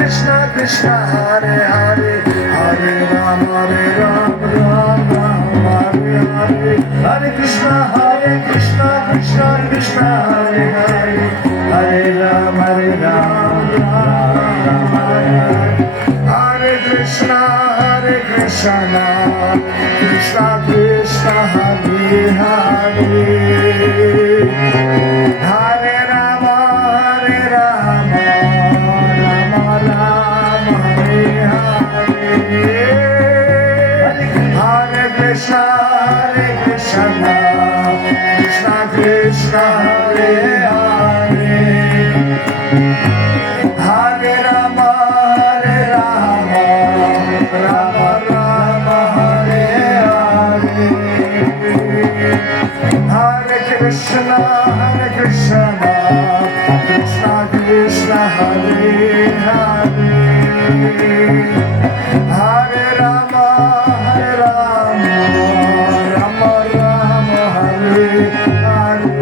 Krishna Krishna Hare Hare Hare Ram Hare Ram Ram Hare Hare Hare Krishna Krishna Krishna Hare Hare Hare Ram Ram Hare Hare Hare Krishna Krishna Krishna Hare Hare Hare Rama Rama Hare Krishna Krishna Krishna Hare Hare Hare Rama Rama Rama Hare Hare Hare Krishna Krishna Krishna Hare Hare Hare Rama Rama Rama Hare Hare